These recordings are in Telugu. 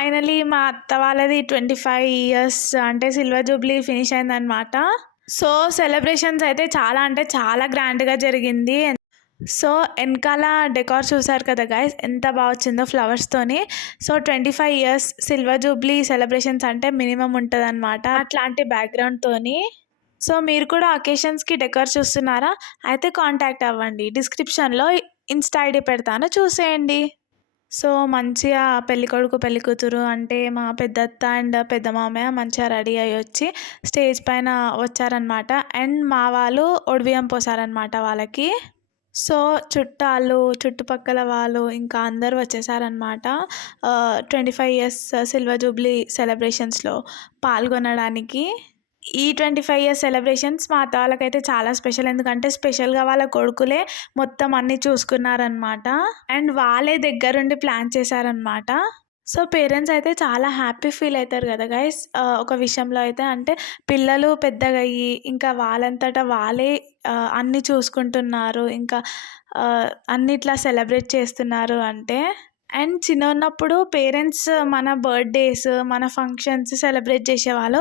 ఫైనలీ మా అత్త వాళ్ళది 25 ఇయర్స్ అంటే సిల్వర్ జూబ్లీ ఫినిష్ అయిందనమాట. సో సెలబ్రేషన్స్ అయితే చాలా అంటే చాలా గ్రాండ్గా జరిగింది. సో వెనకాల డెకార్ చూసారు కదా గైస్, ఎంత బాగా వచ్చిందో ఫ్లవర్స్తోని. So 25 years silver jubilee celebrations అంటే మినిమం ఉంటుంది అనమాట అట్లాంటి బ్యాక్గ్రౌండ్తోని. సో మీరు కూడా అకేషన్స్కి డెకార్ చూస్తున్నారా? అయితే కాంటాక్ట్ అవ్వండి, డిస్క్రిప్షన్లో ఇన్స్టా ఐడి పెడతాను, చూసేయండి. సో మంచిగా పెళ్ళికొడుకు పెళ్ళికూతురు అంటే మా పెద్దత్త అండ్ పెద్ద మామయ్య మంచిగా రెడీ అయ్యి వచ్చి స్టేజ్ పైన వచ్చారనమాట. అండ్ మా వాళ్ళు ఒడిబియ్యం పోసారనమాట వాళ్ళకి. సో చుట్టాలు చుట్టుపక్కల వాళ్ళు ఇంకా అందరూ వచ్చేసారనమాట 25 ఇయర్స్ సిల్వర్ జూబ్లీ సెలబ్రేషన్స్లో పాల్గొనడానికి. ఈ 25 ఇయర్స్ సెలబ్రేషన్స్ మా అత్త వాళ్ళకైతే చాలా స్పెషల్, ఎందుకంటే స్పెషల్గా వాళ్ళ కొడుకులే మొత్తం అన్నీ చూసుకున్నారనమాట. అండ్ వాళ్ళే దగ్గరుండి ప్లాన్ చేశారనమాట. సో పేరెంట్స్ అయితే చాలా హ్యాపీ ఫీల్ అవుతారు కదా గైస్ ఒక విషయంలో అయితే, అంటే పిల్లలు పెద్దగా అయ్యి ఇంకా వాళ్ళంతటా వాళ్ళే అన్నీ చూసుకుంటున్నారు, ఇంకా అన్నిట్లా సెలబ్రేట్ చేస్తున్నారు అంటే. అండ్ చిన్న ఉన్నప్పుడు పేరెంట్స్ మన బర్త్డేస్ మన ఫంక్షన్స్ సెలబ్రేట్ చేసేవాళ్ళు.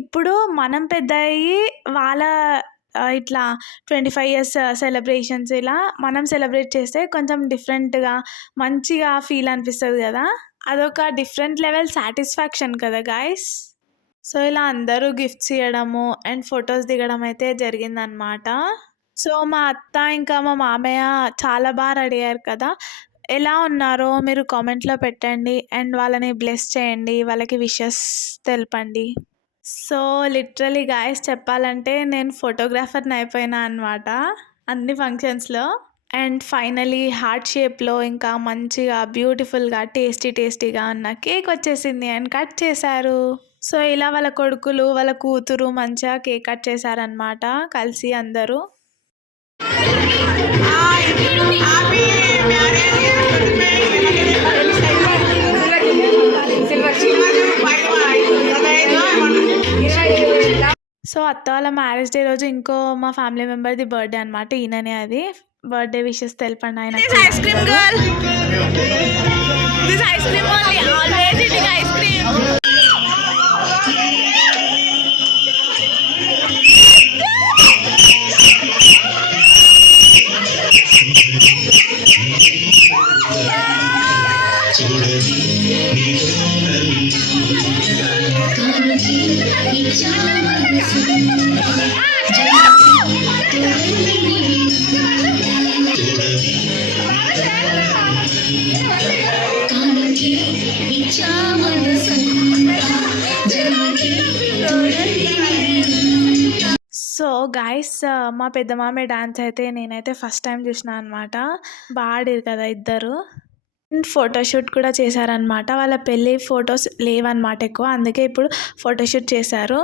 ఇప్పుడు మనం పెద్ద అయ్యి వాళ్ళ ఇట్లా 25 ఇయర్స్ సెలబ్రేషన్స్ ఇలా మనం సెలబ్రేట్ చేస్తే కొంచెం డిఫరెంట్గా మంచిగా ఫీల్ అనిపిస్తుంది కదా. అదొక డిఫరెంట్ లెవెల్ సాటిస్ఫాక్షన్ కదా గాయస్. సో ఇలా అందరూ గిఫ్ట్స్ ఇవ్వడము అండ్ ఫొటోస్ దిగడం అయితే జరిగిందనమాట. సో మా అత్త ఇంకా మా మామయ్య చాలా బాగా రెడీ అయ్యారు కదా. ఎలా ఉన్నారో మీరు కామెంట్లో పెట్టండి అండ్ వాళ్ళని బ్లెస్ చేయండి, వాళ్ళకి విషెస్ తెలపండి. సో లిటరలీ గాయస్ చెప్పాలంటే నేను ఫోటోగ్రాఫర్ని అయిపోయినా అనమాట అన్ని ఫంక్షన్స్లో. అండ్ ఫైనలీ హార్ట్ షేప్లో ఇంకా మంచిగా బ్యూటిఫుల్గా టేస్టీగా ఉన్న కేక్ వచ్చేసింది అండ్ కట్ చేశారు. సో ఇలా వాళ్ళ కొడుకులు వాళ్ళ కూతురు మంచిగా కేక్ కట్ చేశారనమాట కలిసి అందరూ. సో అత్త వాళ్ళ మ్యారేజ్ డే రోజు ఇంకో మా ఫ్యామిలీ మెంబర్ది బర్త్డే అనమాట, ఈయననే అది. బర్త్డే విషెస్ తెలపండి ఆయన. సో గాయస్ మా పెద్ద మామయ్య డాన్స్ అయితే నేనైతే ఫస్ట్ టైం చూసిన అనమాట. బాగా ఆడారు కదా ఇద్దరు. ఫోటోషూట్ కూడా చేశారనమాట. వాళ్ళ పెళ్ళి ఫొటోస్ లేవన్నమాట ఎక్కువ, అందుకే ఇప్పుడు ఫోటోషూట్ చేశారు.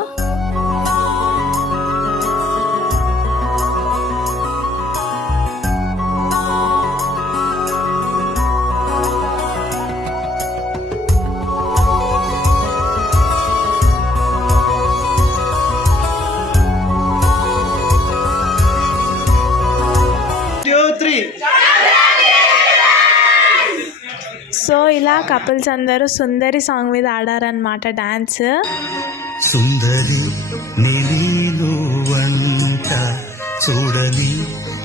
సో ఇలా కపుల్స్ అందరూ సుందరి సాంగ్ మీద ఆడారనమాట డాన్స్. సుందరి నీలో వంట చూడని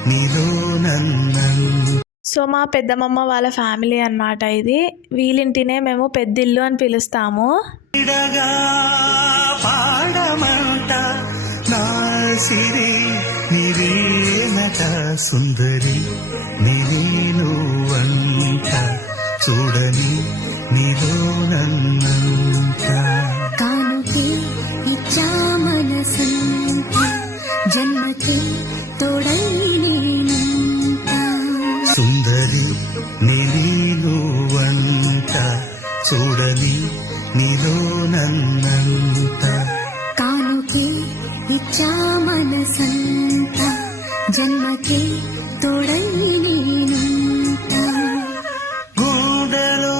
నీలో నన్ను. సో మా పెద్దమ్మమ్మ వాళ్ళ ఫ్యామిలీ అనమాట ఇది. వీళ్ళింటినే మేము పెద్దిల్లు అని పిలుస్తాము. పాడమంట నా సిరి నీవేనట సుందరి నీలో వంట చూడని నీలో నన్నంత. కానుకే ఇచ్చా మనసంత జన్మకే తోడై నేనంత. సుందరి నీలో వంట చూడని నీలో నన్నంత. కానుకే ఇచ్చా మనసంత జన్మకే తోడై నేనంత. గుండెలో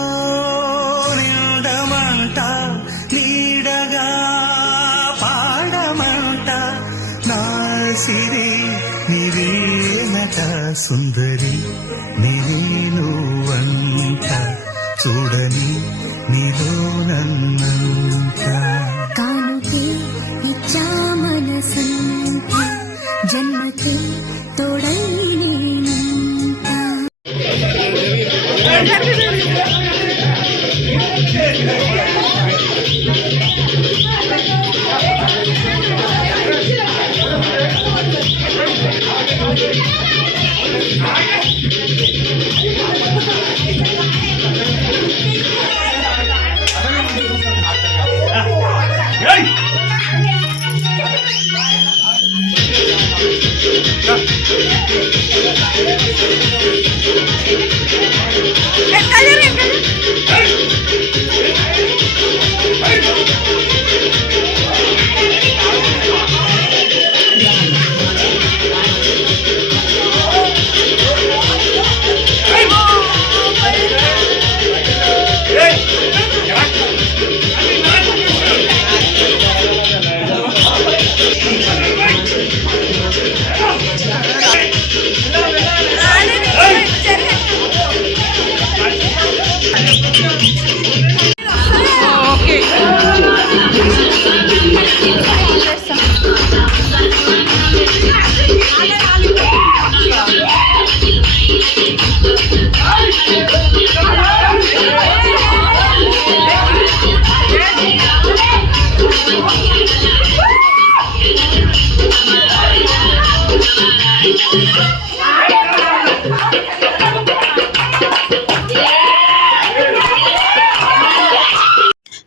నిండమంట నీడగా పాడమంట నా సిరి నీవేనట సుందరి నీలో వంట చూడని నీలో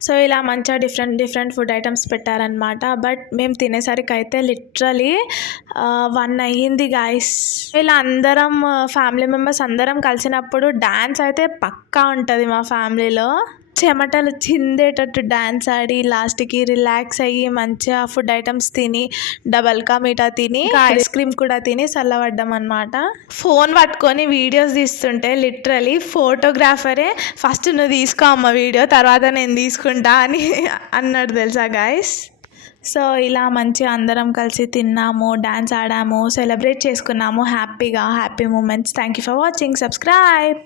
సో ఇలా మంచిగా డిఫరెంట్ ఫుడ్ ఐటమ్స్ పెట్టారనమాట. బట్ మేము తినేసరికి అయితే లిటరలీ 1 అయ్యింది గాయస్. ఇలా అందరం ఫ్యామిలీ మెంబర్స్ అందరం కలిసినప్పుడు డ్యాన్స్ అయితే పక్కా ఉంటుంది మా ఫ్యామిలీలో. చెమటలు చిందేటట్టు డ్యాన్స్ ఆడి లాస్ట్కి రిలాక్స్ అయ్యి మంచిగా ఫుడ్ ఐటమ్స్ తిని డబల్ కా మీఠా తిని ఐస్ క్రీమ్ కూడా తిని చల్లబడ్డాం అనమాట. ఫోన్ పట్టుకొని వీడియోస్ తీస్తుంటే లిటరలీ ఫోటోగ్రాఫరే ఫస్ట్ నువ్వు తీసుకో అమ్మ వీడియో, తర్వాత నేను తీసుకుంటా అని అన్నాడు తెలుసా గాయస్. సో ఇలా మంచిగా అందరం కలిసి తిన్నాము, డ్యాన్స్ ఆడాము, సెలబ్రేట్ చేసుకున్నాము happy moments. Thank you for watching. Subscribe.